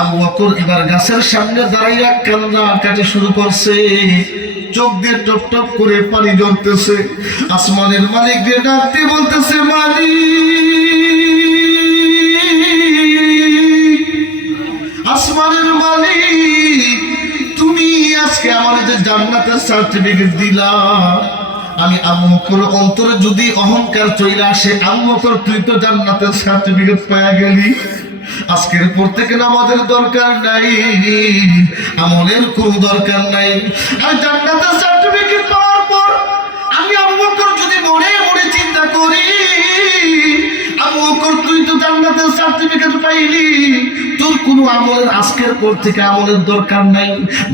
আবু বকর এবার গাছের সামনে দাঁড়াইয়া কান্না কাটি শুরু করছে, চোখ দিয়ে টপ টপ করে পানি ঝরতেছে। আসমানের মালিক দিয়ে ডাকতে বলতেছে, মালিক, আসমানের মালিক, তুমি আজকে আমার যে জান্নাতের সার্টিফিকেট দিলা, আমি আবু বকর অন্তরে যদি অহংকার চলে আসে, আবু বকর তুই তো জান্নাতের সার্টিফিকেট পাওয়া গেলি, আজকের পর থেকে নামাজের দরকার নাই, আমলের কোনো দরকার নাই। আর জান্নাতের সার্টিফিকেট পাওয়ার পর আমি আবু বকর যদি মনে মনে চিন্তা করি, আবু বকর তুই তো জান্নাতের সার্টিফিকেট পাইলি, তোর কোনো আমলের আজকের পর থেকে আমলের দরকার নাই,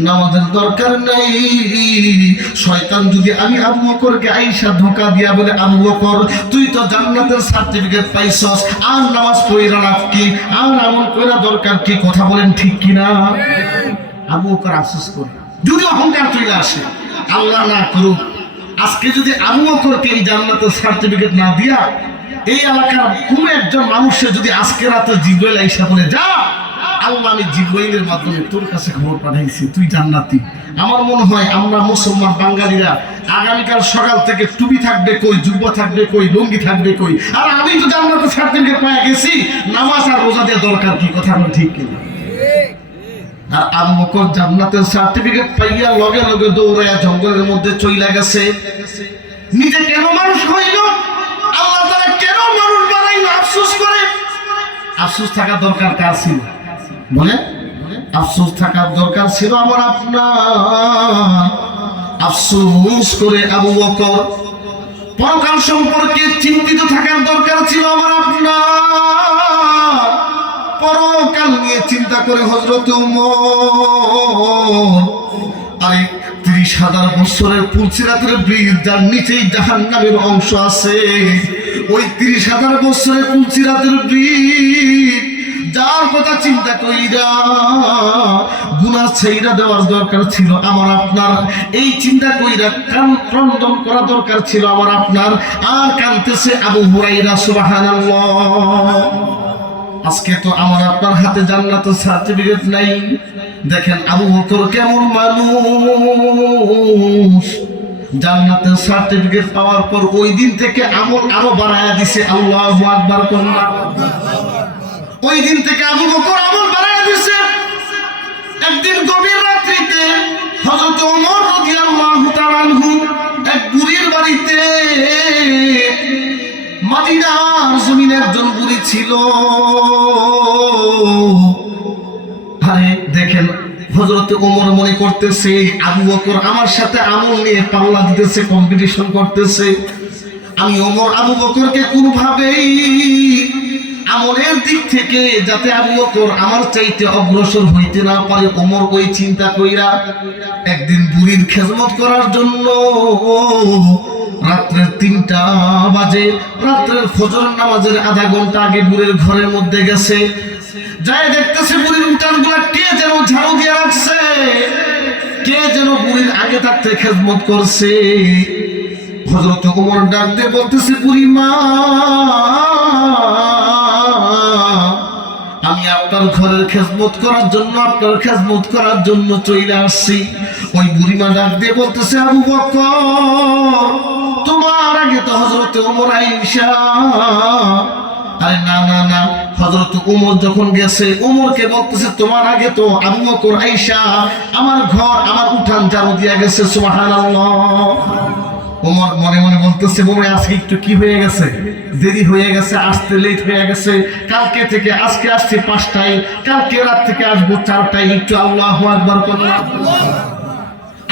নামাজের দরকার নাই। শয়তান যদি আমি আবু বকরকে আইসা ধোঁকা দিয়া বলে, আবু বকর তুই তো জান্নাতের সার্টিফিকেট পাইছস, আর নামাজ পড়িরা লাভ কি, আর আমল কইরা দরকার কি? কথা বলেন ঠিক কিনা? আবু বকর আফসোস করে, যদি অহংকার চলে আসে, আল্লাহ না করুক, আজকে যদি আবু বকরকে এই জান্নাতের সার্টিফিকেট না দিয়া এই এলাকার কোন একজন মানুষের যদি আজকে রাতে জিব্রাইল আইসা বলে, যা আল্লাহ আমি জিব্রাইলের মাধ্যমে তোর কাছে খবর পাঠাইছি তুই জান্নাতি, আমার মনে হয় আমরা মুসলমান বাঙালিরা আগামীকাল সকাল থেকে টুপি থাকবে কই, জুব্বা থাকবে কই, লুঙ্গি থাকবে কই, আর আমি তো জান্নাতের সার্টিফিকেট পেয়ে গেছি, নামাজ আর রোজা দিয়ে দরকার কি? কথা বলে ঠিক কিনা? আর আবু বকর জান্নাতের সার্টিফিকেট পাইয়া লগে লগে দৌড়াইয়া জঙ্গলের মধ্যে চইলা গেছে। নিজে কেন মানুষ হইল, আল্লাহ তাআলা কেন মানুষ বানাইল, আফসোস করে। আফসোস থাকা দরকার কার ছিল? বলে আফসোস থাকার দরকার ছিল আমার আপনার। আফসোস করে আবু বকর পরকাল সম্পর্কে চিন্তিত থাকার দরকার ছিল আমার আপনার। পরকাল নিয়ে চিন্তা করে হযরত ওমর আরে 30,000 বছরের পুলসিরাতের ব্রিজ, যার নিচেই জাহান্নামের অংশ আছে, ওই 30,000 বছরের পুলসিরাতের ব্রিজ যার কথা চিন্তা কইরা গুনাহ ছাইরা দেওয়ার দরকার ছিল আমার আপনার, এই চিন্তা কইরা ক্রন্দন করা দরকার ছিল আমার আপনার। আর কাঁদতেছে আবু হুরায়রা, সুবহানাল্লাহ। আজকে তো আমার আপনার হাতে জান্নাতের সার্টিফিকেট নাই। দেখেন আবু বকর কেমন মানুষ, জান্নাতের সার্টিফিকেট পাওয়ার পর ওই দিন থেকে আমল আরো বাড়ায়া দিছে। আল্লাহু আকবার করুন। ওই দিন থেকে আবু বকর আমল বাড়ায়া দিছে। একদিন গভীর রাত্রিতে হযরত ওমর রাদিয়াল্লাহু তাআলা আনহু এক বুড়ির বাড়িতে, মদিনার জমিনে একজন বুড়ি ছিল। আরে দেখেন হযরত ওমর মনে করতেছে আবু বকর আমার সাথে আমল নিয়ে পাল্লা দিতেছে, কম্পিটিশন করতেছে, আমি ওমর আবু বকরকে কোনোভাবেই আমলের দিক থেকে যাতে আবু বকর আমার চাইতে অগ্রসর হইতে না পারে, ওমর ওই চিন্তা কইরা একদিন বুড়ির খেদমত করার জন্য রাত্রের 3টা বাজে, রাত্রের ফজর নামাজের আধা ঘন্টা আগে বুড়ির ঘরের মধ্যে গেছে। যাই দেখতেছে বুড়ির উঠানগুলা কে যেন ঝাড়ু দিয়ে রাখছে, কে যেন বুড়ির আগে থাকতে খেদমত করছে। হযরত ওমর ডাক দিয়ে বলতেছে, বুড়ি মা, আমি আপনার ঘরের খেদমত করার জন্য, আপনার খেদমত করার জন্য চলে আসছি। ওই বুড়িমা ডাক দিয়ে বলতেছে, আবু বকর তোমার আগে তো হযরত ওমর আয়েশা। আরে না না না, হযরত ওমর যখন গেছে ওমরকে বলতেছে তোমার আগে তো আবু বকর আয়েশা আমার ঘর আমার উঠান ঝাড়ু দিয়ে গেছে। সুবহানাল্লাহ। ওমর মনে মনে বলতেছে, মনে আজকে একটু কি হয়ে গেছে, দেরি হয়ে গেছে, আসতে লেট হয়ে গেছে, কালকে থেকে আজকে আসছে 5টায়, কালকে রাত থেকে আসবো 4টায়, একটু আল্লাহু আকবার করুন।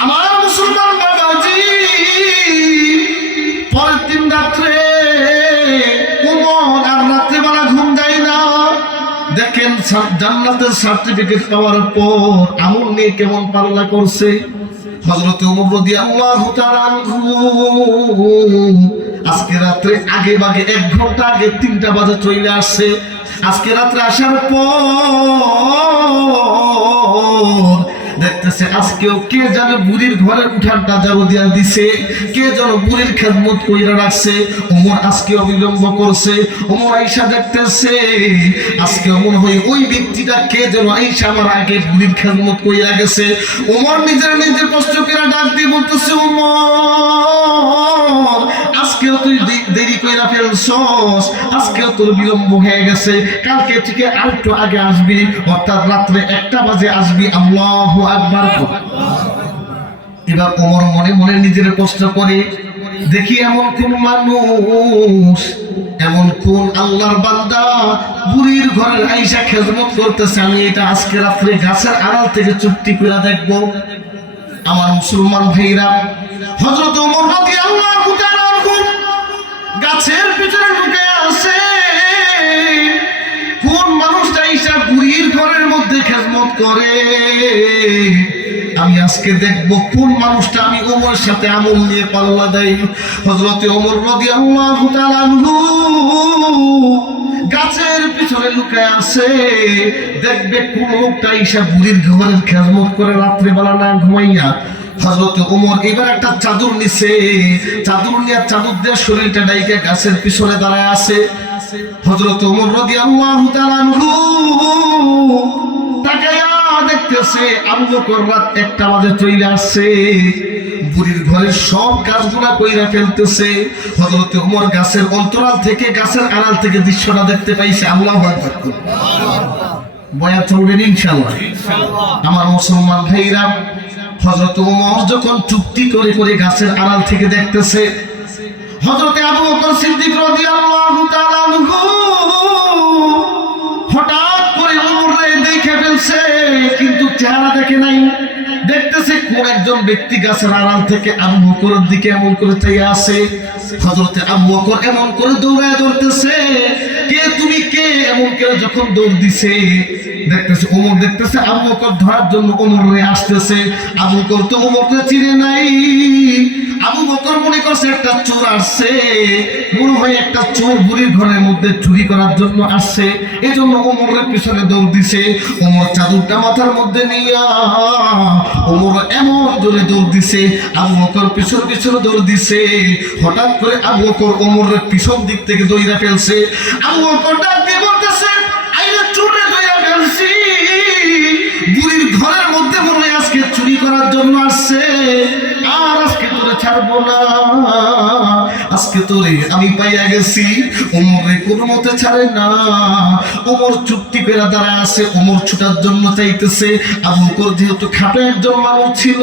আমার মুসলমান বাবাজি, পরের দিন রাত্রে ওমর আর রাত্রেবেলা ঘুম যায় না। দেখেন জান্নাতের সার্টিফিকেট পাওয়ার পর আমল নিয়ে কেমন পাল্লা করছে। হযরত ওমর রাদিয়াল্লাহু তাআলা আনহু আজকে রাত্রে আগে ভাগে 1 ঘন্টা আগে 3টা বাজে চলে আসছে। আজকে রাত্রে আসার পর দেখতেছে দেখতেছে আজকেও কে যেন বুড়ির ঘরের উঠানটা জারু দিয়া দিছে, কে যেন বুড়ির খেদমত কইরা রাখছে। ওমর আজকে অবিলম্ব করছে। ওমর আয়েশা দেখতেছে আজকে মনে হয় ওই ব্যক্তিটা কে যেন আয়েশা আমার আগে বুড়ির খেদমত কইরা গেছে। ওমর নিজের কষ্ট করে ডাক দিয়ে বলতেছে, ওমর আজকেও তুই দেরি কইরা ফেলছস, আজকেও তোর বিলম্ব হয়ে গেছে, কালকে থেকে আরেকটু আগে আসবি, অর্থাৎ রাত্রে 1টা বাজে আসবি। আল্লাহু আকবার। এবার ওমর মনে মনে নিজের কষ্ট করে, দেখি এমন কোন মানুষ, এমন কোন আল্লাহর বান্দা বুড়ির ঘরের আয়েশা খেদমত করতেছে, আমি এটা আজকে রাত্রে গাছের আড়াল থেকে চুক্তি করে দেখব। আমার মুসলমান ভাইরা, হযরত ওমর রাদিয়াল্লাহু তাআলা গাছের পিছনে ঢুকে আছে। কোন মানুষটা আয়েশা বুড়ির ঘরের মধ্যে খেদমত করে, আমি আজকে দেখব কোন মানুষটা আমি ওমরের সাথে আমল নিয়ে পাল্লা দেই। হযরত ওমর রাদিয়াল্লাহু তাআলা গাছের পিছনে লুকায় আছে, দেখবে কোন লোকটা আয়েশা বুড়ির ঘরের খেদমত করে রাত্রে বেলা না ঘুমাইয়া। হযরত ওমর এবার একটা চাদর নিছে, চাদর নিয়ে চাদর দিয়ে শরীরটা ডাইকে গাছের পিছনে দাঁড়ায় আছে। হযরত ওমর রাদিয়াল্লাহু তাআলা আনহু তাকায়া দেখতেছে আবু বকর রাত 1টা বাজে চলে আসছে, বুড়ির ঘরের সব কাজগুলা কইরা ফেলতেছে। হযরত ওমর গাছের অন্তরাল থেকে, গাছের আড়াল থেকে দৃশ্যটা দেখতে পাইছে। আল্লাহু আকবার। বয়া চলবেন ইনশাআল্লাহ। আমার মুসলমান ভাইরা, হযরত ওমর যখন চুক্তি করে করে গাছের আড়াল থেকে দেখতেছে, হযরত আবু বকর সিদ্দিক রাদিয়াল্লাহু তাআলা আনহু হঠাৎ করে ওমরে দেখে ফেলছে, কিন্তু চেহারা দেখে নাই। দেখতেছে কোন একজন ব্যক্তি গাছের আড়াল থেকে আবু বকরের দিকে এমন করে চাইয়া আছে। হযরত আবু বকর এমন করে দৌড়ায় ধরতেছে, কে তুমি কে, এমন করে যখন দৌড় দিছে, দেখতেছে ওমর দেখতেছে আবু বকর ধরার জন্য ওমরে আসতেছে। আবু বকর তো ওমরকে চিনে নাই। আবু বকর মনে করছে একটা চোর আসছে, মনে হয় একটা চোর বুড়ির ঘরের মধ্যে চুরি করার জন্য আসছে, এজন্য ওমরের পিছনে দৌড় দিছে। ওমর চাদরটা মাথার মধ্যে নিয়া ওমর এমন জোরে দৌড় দিছে, আবু বকর পিছনে পিছনে দৌড় দিছে। হঠাৎ করে আবু বকর ওমরের পিছন দিক থেকে দৌড়া ফেলছে। আবু বকর ডাক দিয়ে বলতেছে, আইরে চোরে দৌড়া ফেলছি, বুড়ির ঘরের মধ্যে মনে হয় আজকে চুরি করার জন্য আসছে, আর আজকে তোরে ছাড়বো না, আজকে তোরে আমি পাইয়া গেছি। ওমরে কোনো মতে ছাড়ে না। ওমর চুক্তি করে দাঁড়ায় আছে, ওমর ছুটার জন্য চাইতেছে। আবু বকর যেহেতু খাটো একজন মানুষ ছিল,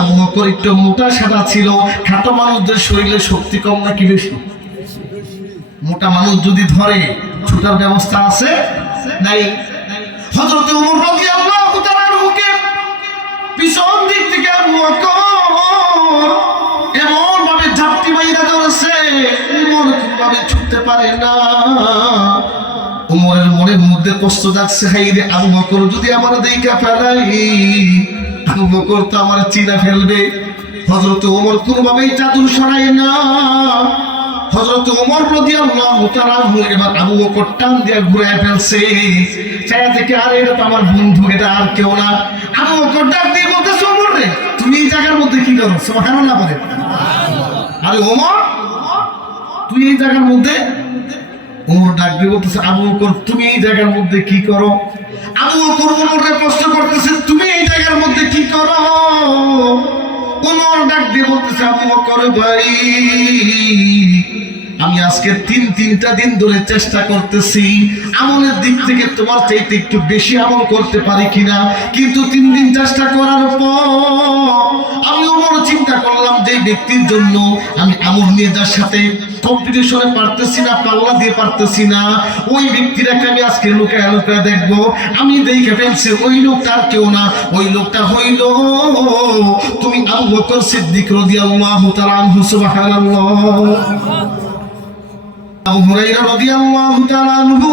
আবু বকর একটু মোটা সাদা ছিল। খাটো মানুষদের শরীরে শক্তি কম নাকি বেশি? মোটা মানুষ যদি ধরে ছুটার ব্যবস্থা আছে নাই। হযরত ওমর রাদিয়াল্লাহু তাআলা আনহুকে পিছন দিক থেকে আবু বকর এমন ভাবে ঝাপটি মাইরা ধরেছে, ওমর কোনভাবে ছুটতে পারে না। ওমরের মনের মধ্যে কষ্ট যাচ্ছে, হাই রে আবু বকর যদি আমার দেখা ফেলাই, আবু বকর তো আমার চিনা ফেলবে। হযরত ওমর কোনভাবেই চাদর সরায় না। হযরত ওমর রাদিয়াল্লাহু তাআলা এবার আবু বকর টান দিয়ে ঘুরায় ফেলছে। ছায়া থেকে, আরে এটা তো আমার বন্ধু, এটা আর কেউ না। আবু বকর ডাক দিয়ে বলতেছে, ওমর রে তুমি এই জায়গার মধ্যে কি করো? সুবহানাল্লাহ বলে। আরে ওমর তুই এই জায়গার মধ্যে? ওমর ডাক দিয়ে বলতেছে, আবু বকর তুমি এই জায়গার মধ্যে কি করো? আবু বকর ওমরকে প্রশ্ন করতেছে, তুমি এই জায়গার মধ্যে কি করো? ওমর ডাক দিয়ে বলতেছে, আবু বকর ভাই, আমি আজকে তিনটা দিন ধরে চেষ্টা করতেছি আমলের দিক থেকে তোমার চাইতে একটু বেশি আমল করতে পারি কিনা, কিন্তু 3 দিন চেষ্টা করার পর আমি ওমর চিন্তা করলাম যে ব্যক্তির জন্য আমি আমল নিয়ে যার সাথে কম্পিটিশনে পারতেছি না, পাল্লা দিয়ে পারতেছি না, ওই ব্যক্তিটাকে আমি আজকে লুকায় লুকায় দেখবো। আমি দেখে ফেলছি ওই লোকটা আর কেউ না, ওই লোকটা হইল তুমি আবু বকর সিদ্দিক রাদিয়াল্লাহু তাআলা আনহু। সুবহানাল্লাহ। আবু হুরায়রা রাদিয়াল্লাহু তাআলা আনহু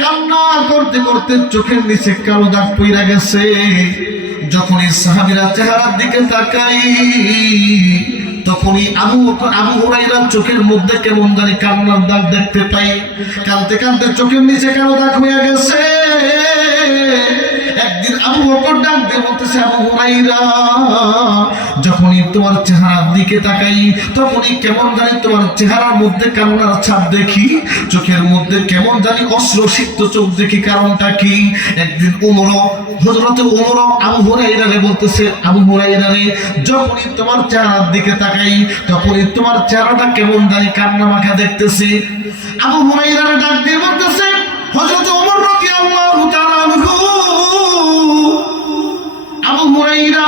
কান্না করতে করতে চোখের নিচে কালো দাগ পড়ে গেছে। যখনই সাহাবীরা চেহারার দিকে তাকাই, তখনই আবু হুরায়রার চোখের মধ্যে কেমন জানি কান্নার দাগ দেখতে পাই। কাঁদতে কাঁদতে চোখের নিচে কালো দাগ হয়ে গেছে। একদিন আবু বকর বলতেছে আবু হুরায়রা যখনই তোমার চেহারার দিকে তাকাই তখনই কেমন জানি তোমার চেহারার মধ্যে কান্নার ছাপ দেখি, চোখের মধ্যে কেমন জানি অশ্রুসিক্ত চোখ দেখি, কারণটা কি? একদিন হযরত ওমর আবু হুরায়রা রে বলতেছে, আবু হুরায়রা রে যখনই তোমার চেহারার দিকে তাকাই তখনই তোমার চেহারাটা কেমন জানি কান্না মাখা দেখতেছি। আবু হুরায়রা রে ডাক দিয়ে বলতেছে, হযরত ওমর রাদিয়াল্লাহু তাআলা আনহু, আবু হুরায়রা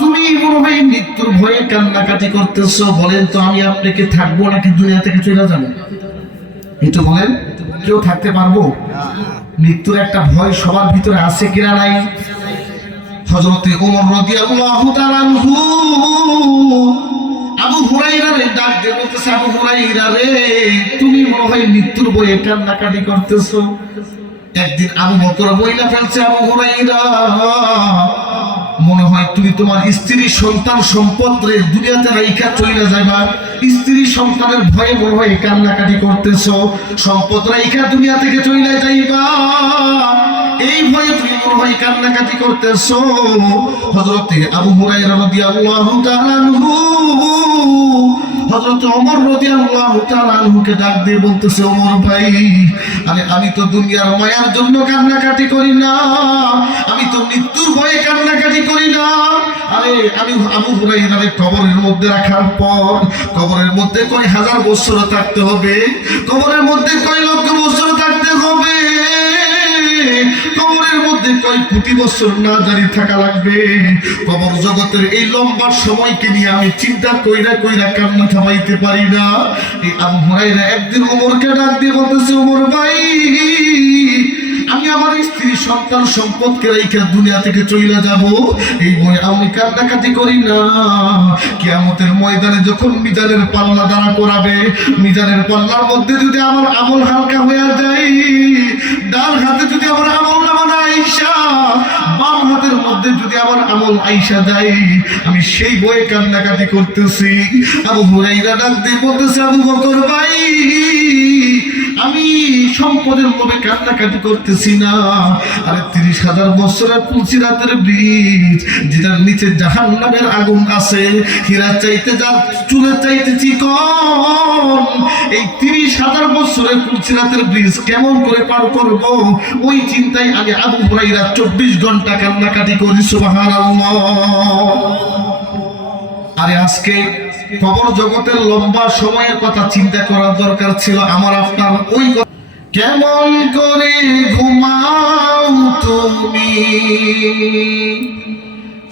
তুমি মনে হয় মৃত্যুর ভয়ে কান্নাকাটি করতেছো, বলেন তো আমি আপনাকে থাকবো নাকি দুনিয়া থেকে চলে যাবো? একটু বলেন, কেউ থাকতে পারবো? মৃত্যুর একটা ভয় সবার ভিতরে আছে কিনা নাই? হযরত ওমর রাদিয়াল্লাহু তাআলা আনহু আবু হুরায়রা রে ডাক দিয়ে বলতেছে, আবু হুরায়রা রে তুমি মনে হয় মৃত্যুর ভয়ে কান্নাকাটি করতেছো। একদিন আবু বকর বইলা ফেলছে, আবু হুরায়রা মনে হয় তুমি তোমার স্ত্রী সন্তান সম্পদ রে দুনিয়াতে রাইখা চলে যাবা, স্ত্রী সন্তানের ভয়ে মনে হয় কান্নাকাটি করতেছো, সম্পদ রাইখা দুনিয়া থেকে চলে যাইবা এই ভয়ে তুমি মনে হয় কান্নাকাটি করতেছো। হযরত আবু হুরায়রা রাদিয়াল্লাহু তাআলা আনহু হযরত ওমর রাদিয়াল্লাহু তাআলা আনহুকে ডাক দিয়ে বলতেছে, ওমর ভাই, আরে আমি তো দুনিয়ার মায়ার জন্য কান্নাকাটি করি না, আমি তো মৃত্যুর ভয়ে কান্নাকাটি করি না। আরে আমি আবু হুরায়রাকে কবরের মধ্যে রাখার পর কবরের মধ্যে কয় হাজার বছর থাকতে হবে, কবরের মধ্যে কয় লক্ষ বছর থাকতে হবে, কবরের মধ্যে কয় কোটি বছর না জারি থাকা লাগবে, কবর জগতের এই লম্বা সময়কে নিয়ে আমি চিন্তা কইরা কইরা কান্না থামাইতে পারি না। এই আবু হুরায়রা একদিন ওমরকে ডাক দিয়ে বলতেছে, ওমর ভাই, আমি আমার স্ত্রী সন্তান সম্পদকে রেখে দুনিয়া থেকে চলে যাব, এই ভয়ে আমি কান্নাকাটি করি না। কিয়ামতের ময়দানে যখন মিজানের পাল্লা দাঁড়া করাবে, মিজানের পাল্লার মধ্যে যদি আমার আমল হালকা হয়ে যায়, ডান হাতে যদি আমার আমল নামা আইসা, বাম হাতের মধ্যে যদি আমার আমল আইসা যায়, আমি সেই ভয়ে কান্নাকাটি করতেছি। আবু হুরায়রা ডাক দিয়ে বলতেছে, আবু বকর ভাই, আমি সম্পদের লোভে কান্নাকাটি করতেছি না, আরে 30,000 বছরের পুলসিরাতের ব্রিজ যেটার নিচে জাহান্নামের আগুন আছে, হীরা চাইতে যার চুলের চাইতে চিকন, এই 30,000 বছরের পুলসিরাতের ব্রিজ কেমন করে পার করব, ওই চিন্তায় আমি আবু হুরায়রা 24 ঘন্টা কান্নাকাটি করি। সুবহানাল্লাহ। আরে আজকে কবর জগতের লম্বা সময়ের কথা চিন্তা করার দরকার ছিল আমার আপনার। ওই কেমন করে ঘুমাও তুমি,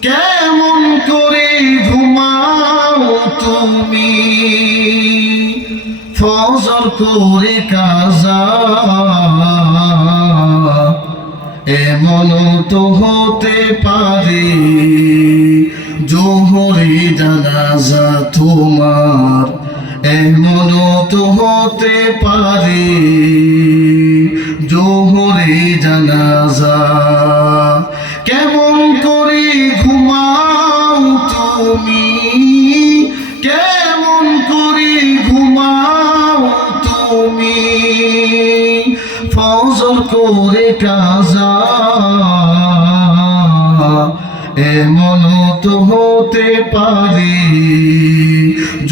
কেমন করে ঘুমাও তুমি, ফজর করে কাজা, এমন তো হতে পারে জোহরে জানাজা তোমার, এমন তো হতে পারে জোহরে জানাজা। কেমন করে ঘুমাও তুমি, কেমন করে ঘুমাও তুমি, ফজর করে কাজা, এমন তো হতে পারে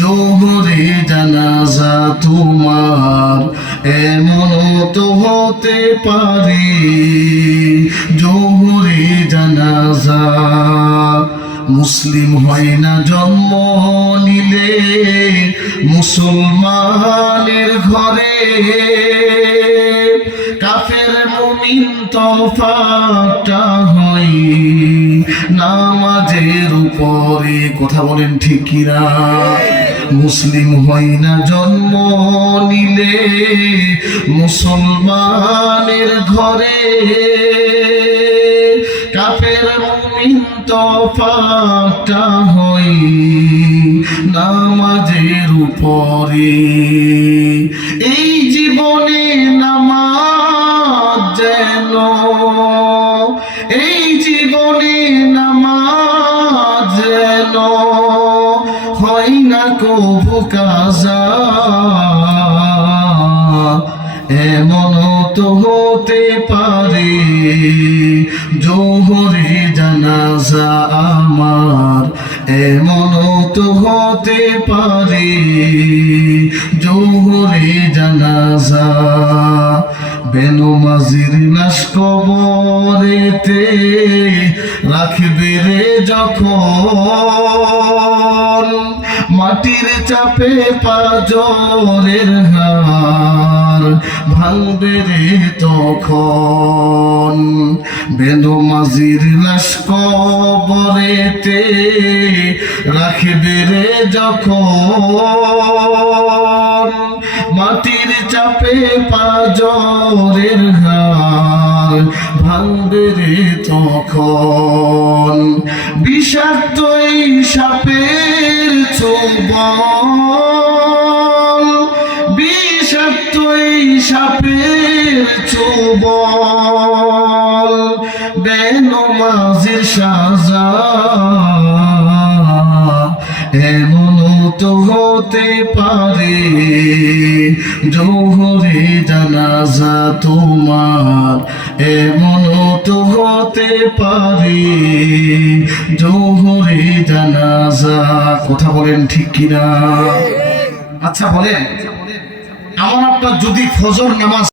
জোহরে জানাজা তোমার, এমন তো হতে পারে জোহরে জানাজা। মুসলিম হয় না জন্ম নিলে মুসলমানের ঘরে, কাফের মুমিন তফাৎটা হয় নামাজের উপরে। কথা বলেন ঠিক কিনা? মুসলিম হয় না জন্ম নিলে মুসলমানের ঘরে, কাফের মুমিন তফাৎটা হয় নামাজের উপরে। এই জীবনে নামাজ যেন, এই জীবনে নামাজ যেন হয় না কবু কাজা, এমন তো হতে পারে, জোহরে জানাজা আমার এমনও তো হতে পারে, জোহরে জানাজা। বেনমাজির লাশ কবরেতে রাখবে রে যখন, মাটির চাপে পাজরের হাড় ভাঙবে রে তখন। বেনমাজির লাশ কবরেতে রাখবে রে যখন, মাটির চাপে পাজরের হাড় ভাঙবে রে তখন। বিষাক্ত এই সাপের ছোবল, বিষাক্ত এই সাপের ছোবল, বেনমাজির সাজা এমনও তো হতে পারে, জোহরে জানাজা তোমার এমনও তো হতে পারে, জোহরে জানাজা। কথা বলেন ঠিক কিনা? আচ্ছা বলেন, আমার আপনার যদি ফজর নামাজ